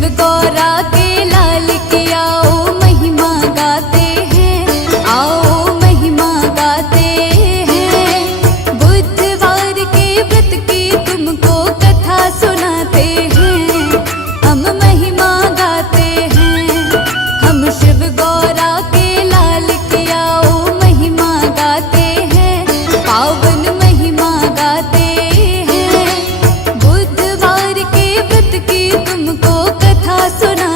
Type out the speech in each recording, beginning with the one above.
शिव गौरा के लाल की आओ महिमा गाते हैं, आओ महिमा गाते हैं। बुधवार के व्रत की तुमको कथा सुनाते हैं, हम महिमा गाते हैं। हम शिव गौरा के लाल की आओ महिमा गाते हैं, पावन महिमा गाते हैं। बुधवार के व्रत की तुमको कथा सुना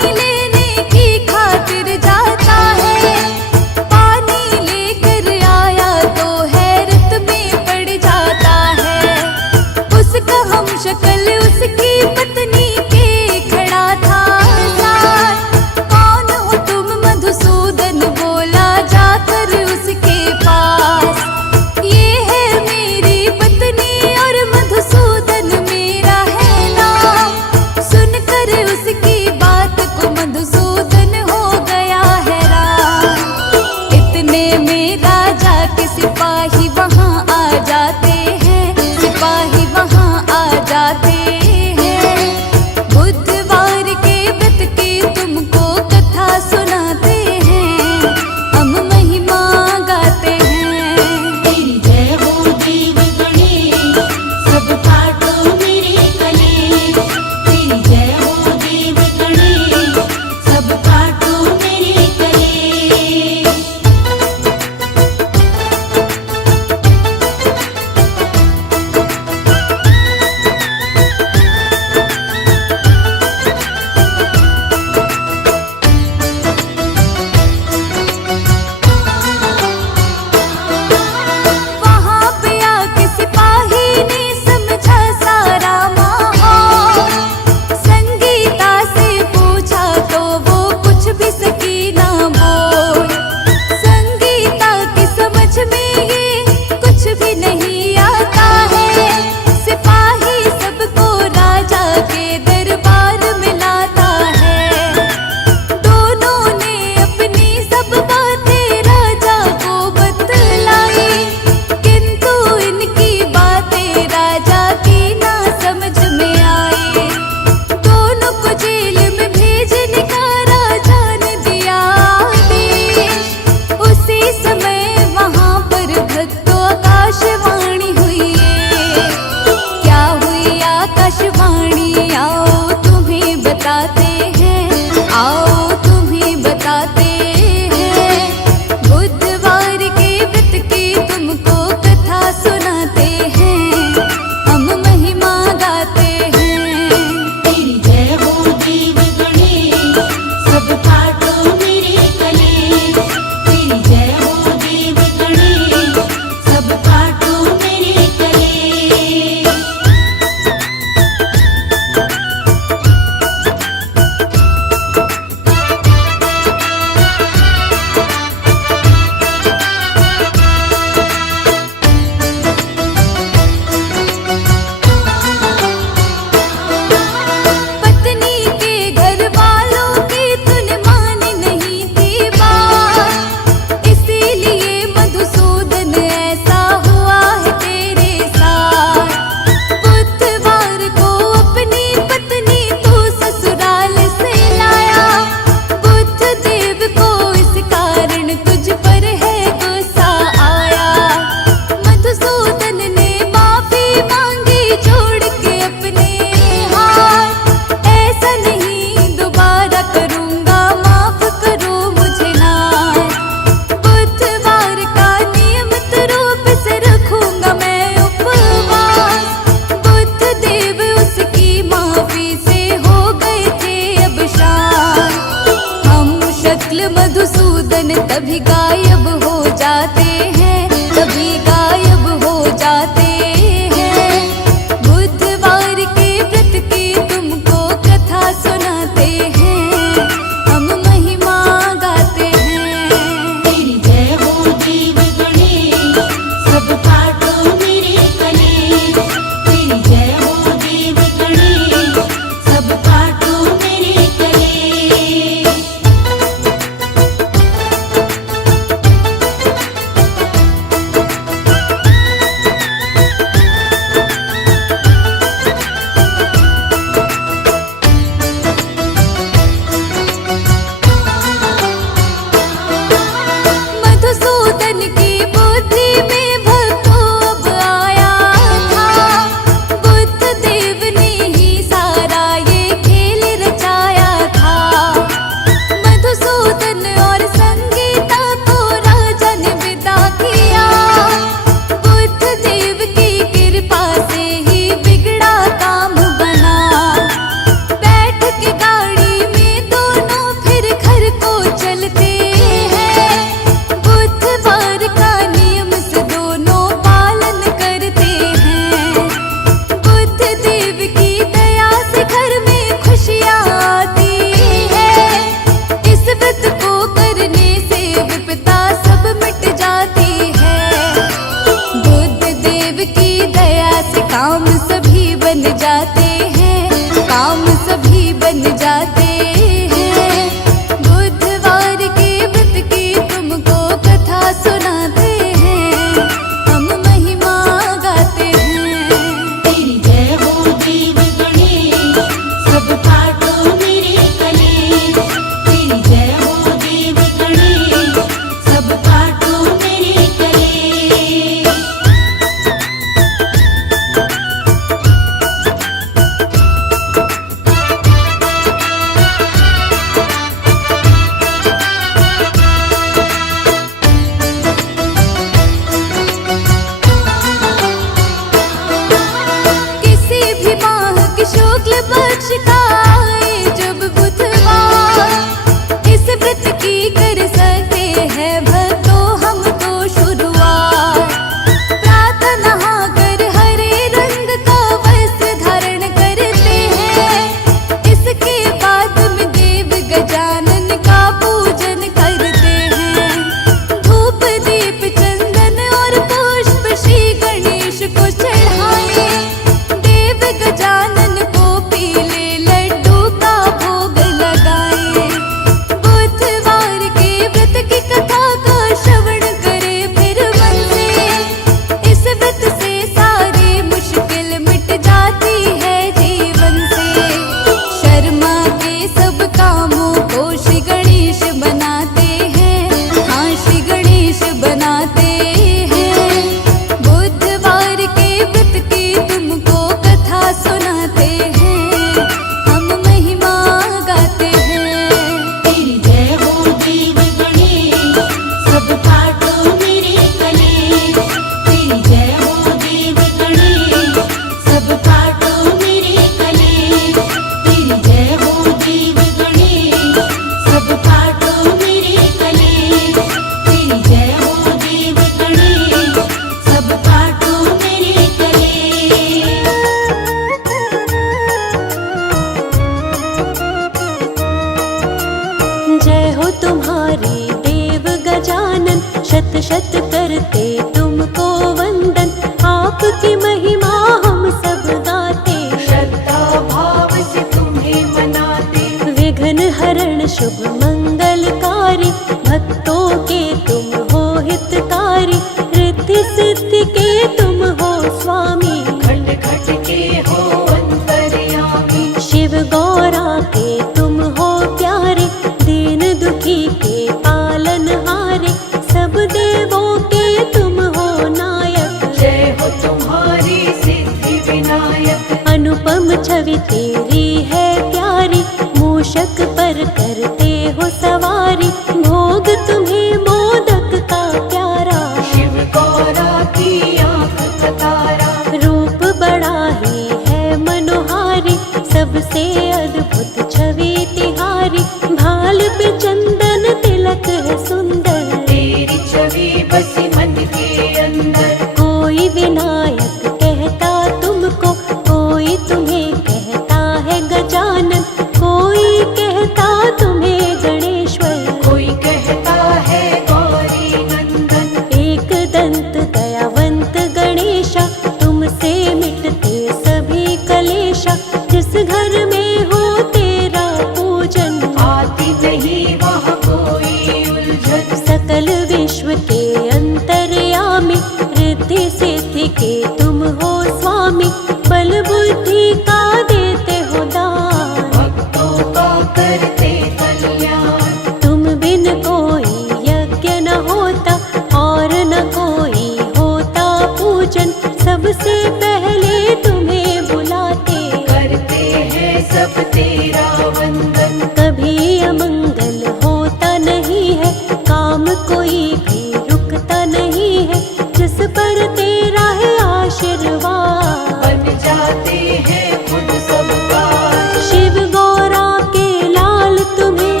की महिमा हम सब गाते, श्रद्धा भाव से तुम्हें मनाते। विघ्न हरण शुभ मंगलकारी, भक्तों के तुम हो हितकारी, रिद्धि सिद्धि के तुम हो स्वामी, खट खट के हो अंतर्यामी। शिव गौरा के तुम हो प्यारे, दीन दुखी के पालनहारे, सब देवों के तुम हो नायक, जय हो तुम्हारी सिद्धि विनायक। अनुपम छवि तेरी है प्यारी, मूषक पर करते हो सवारी, भोग तुम्हें मोदक का प्यारा, शिव गौरा की आंख का तारा। रूप बड़ा ही है मनोहारी, सबसे अद्भुत छवि तिहारी, भाल पे चंदन तिलक है सुंदर, तेरी छवि बसी मन के अंदर। कोई विनायक कहता तुमको, कोई तुम्हें कहता है गजानन, कोई कहता तुम्हें गणेश्वर, कोई कहता है गौरी नंदन। एक दंत दयावंत गणेशा, तुमसे मिटते सभी कलेशा, जिस घर में हो तेरा पूजन, आती नहीं वहाँ कोई उलझन। सकल विश्व के अंतर्यामी, रिद्धि सिद्धि के तुम हो स्वामी, बल बुद्धि का देते हो दान, भक्तों का करते कल्याण। तुम बिन कोई यज्ञ न होता, और न कोई होता पूजन, सबसे पहले तुम्हें बुलाते, करते हैं सब तेरा वंदन। कभी अमंगल होता नहीं है, काम कोई भी रुकता नहीं है, जिस पर तेरा है आशीर्वाद, बन जाते हैं खुद सब काज। शिव गौरा के लाल तुम्हें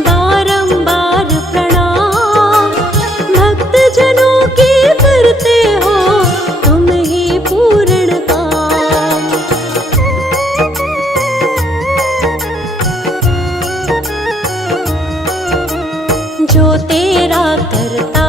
बारंबार प्रणाम, भक्त जनों की करते हो तुम ही पूर्ण काम। जो तेरा करता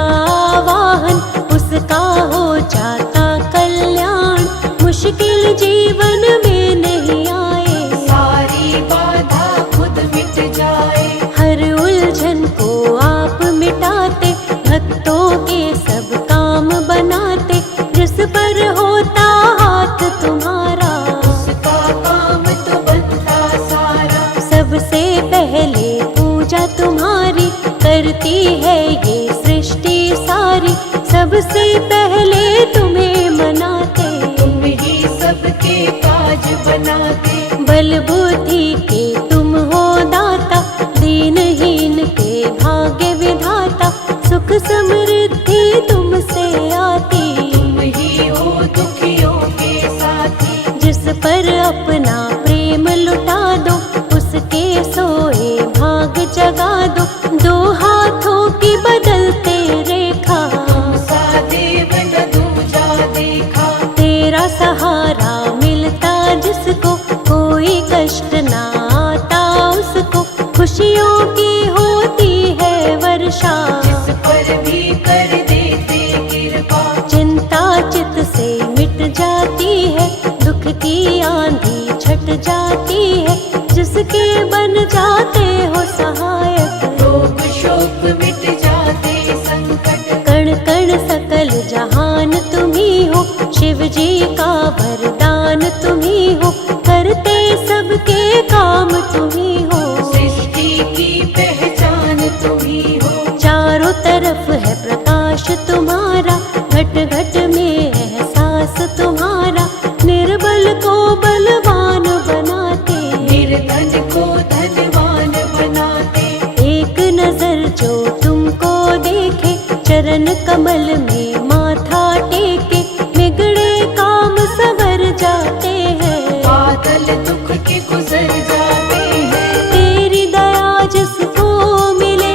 वाहन, उसका हो जाता कल्याण, मुश्किल जीवन में नहीं आए, सारी बाधा खुद मिट जाए। हर उलझन को आप मिटाते, भक्तों के सब काम बनाते, जिस पर होता हाथ तुम्हारा, उसका काम तो बनता सारा। सबसे पहले पूजा तुम्हारी, करती है ये सृष्टि सारी, सबसे पहले तुम्हें मनाते, तुम ही सबके काज बनाते। बल बुद्धि के तुम हो दाता, दीनहीन के भाग्य विधाता, सुख समृद्धि तुमसे आती, तुम ही हो दुखियों के साथी। जिस पर अपना प्रेम लुटा दो, उसके सोए भाग जगा दो, दो हाथों की बदलते रेखा, तुमसा देव न दूजा देखा। तेरा सहारा मिलता जिसको, कोई कष्ट ना आता उसको, खुशियों की होती है वर्षा, जिस पर भी कर देते कृपा। चिंता चित से मिट जाती है, दुख की आंधी छट जाती है, जिसके बन जाते हो सहायक, रोग शोक मिट जाते संकट। कण कण सकल जहान तुम ही हो, शिव जी का वरदान तुम ही हो, करते सबके काम तुम ही हो, सृष्टि की पहचान तुम ही हो। चारों तरफ है प्रकाश तुम्हारा, घट घट में एहसास तुम्हारा, निर्बल को बलवान बनाते, निर्धन को धनवान बनाते। एक नजर जो तुमको देखे, चरण कमल में माथा टेके, बिगड़े काम सवर जाते हैं, बादल दुख के गुजर जाते हैं। तेरी दया जिसको मिले,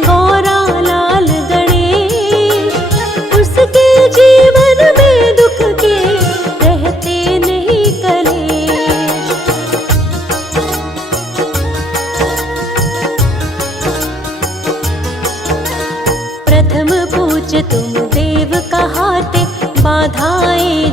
गौरा लाल गणेश, उसके जीवन में दुख के रहते नहीं कलेश। प्रथम पूज्य तुम देव कहाते, बाधाएं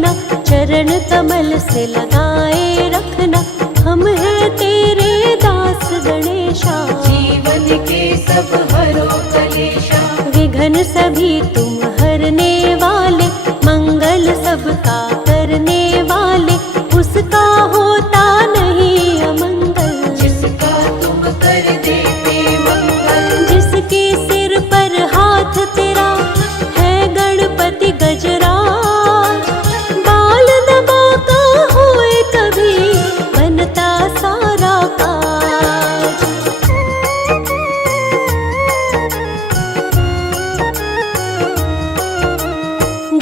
रखना, चरण कमल से लगाए रखना। हम हैं तेरे दास गणेशा, जीवन के सब हरो कलेशा। विघ्न सभी तुम हरने वाले, मंगल सबका करने वाले। उसका होता नहीं अमंगल, जिसका तुम कर देते मंगल। जिसके सिर पर हाथ तेरा है गणपति गजराज। बाल दबा का होए कभी बनता सारा काज।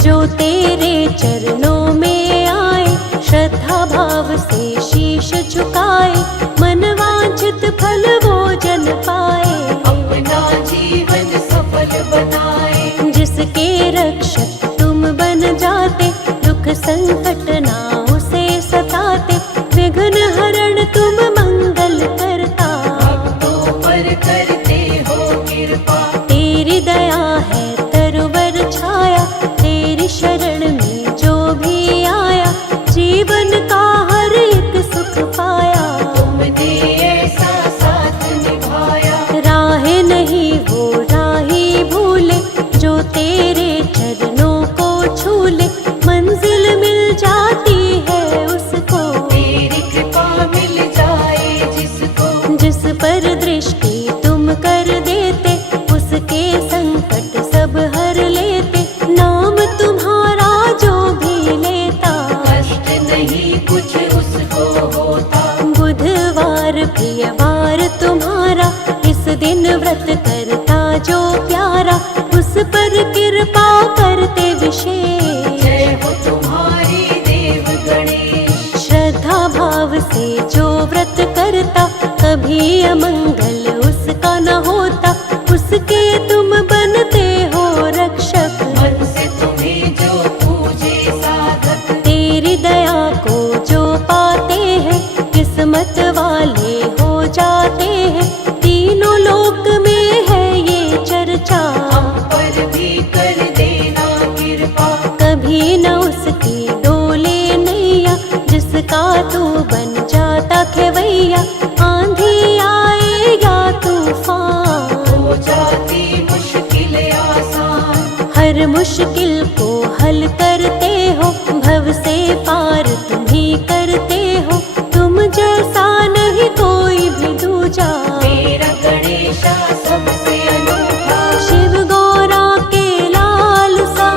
जो तेरे चरणों में आए, श्रद्धा भाव से शीश झुकाए। मन वांछित फल वो जन पाए, अपना जीवन सफल बनाए। जिसके रक्षक तुम बन जाते, दुख संकट ना उसे सताते। विघ्न हरण तुम मंगल करता, भक्तों पर करते हो कृपा। तेरी दया है तरवर छाया, तेरी शरण में जो भी आया। जीवन का हर एक सुख पाया, तुमने ऐसा साथ निभाया। राह नहीं वो राही भूले, जो तेरे चरणों को छूले। मंजिल मिल जाती है उसको, तेरी कृपा मिल जाए जिसको। जिस पर दृष्टि तुम कर देते, उसके संकट सब हर लेते। नाम तुम्हारा जो भी लेता, कष्ट नहीं कुछ उसको होता। बुधवार प्रियवार तुम्हारा, इस दिन व्रत करता जो प्यारा। उस पर कृपा करते विशेष, जय हो तुम्हारी देव गणेश। श्रद्धा भाव से जो व्रत करता, कभी अमंगल उसका न होता। उसके तुम बनते हो रक्षक, मन से तुम्हें जो पूजे साधक। तेरी दया को जो पाते हैं, किस्मत वाले हो जाते हैं। तीनों लोक में है ये चर्चा, हम पर भी कर देना कृपा। कभी न उसकी डोले नैया, जिसका तू बन जाता खेवैया। आंधी आए या तूफान, हो जाती मुश्किल आसान। हर मुश्किल को हल करते हो, भव से पार तुम ही करते हो। तुम जैसा नहीं कोई भी दूजा, मेरा गणेशा सबसे अनूठा। शिव गौरा के लाल सा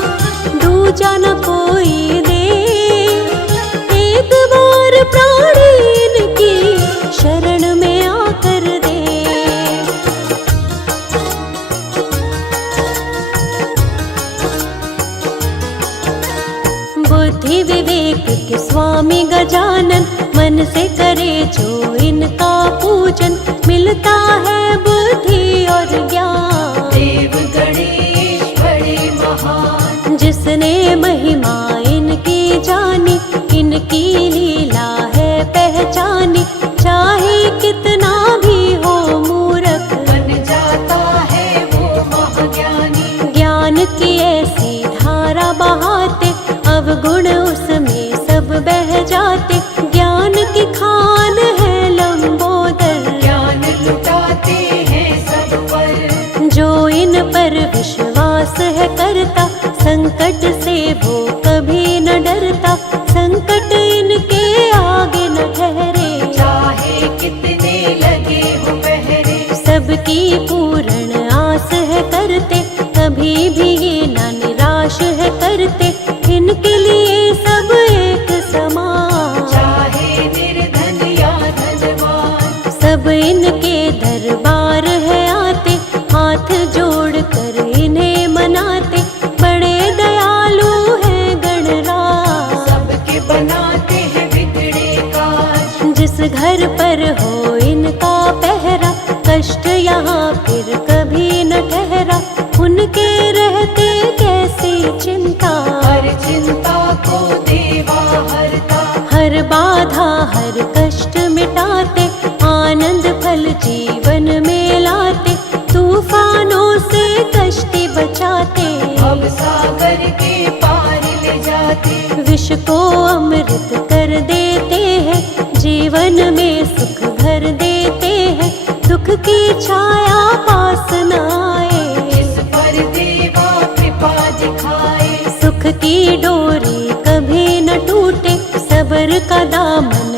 दूजा न कोई दे। एक बार प्राणी की शरण में आकर दे। बुद्धि विवेक के स्वामी गजानन, मन से करे जो इनका पूजन। मिलता है बुद्धि और ज्ञान, देव गणेश बड़े महान। जिसने महिमा इनकी जानी, इनकी लीला है पहचानी। चाहे कितना भी हो मूर्ख, बन जाता है वो महाज्ञानी। ज्ञान की ऐसी धारा बहाते, अवगुण उसमें सब बह जाते। ज्ञान की खान है लंबोदर, ज्ञान लुटाते हैं सब पर। जो इन पर विश्वास है करता, संकट से वो को अमृत कर देते हैं, जीवन में सुख भर देते हैं, दुख की छाया पास न आए, जिस पर देवा कृपा दिखाए। सुख की डोरी कभी न टूटे, सब्र का दामन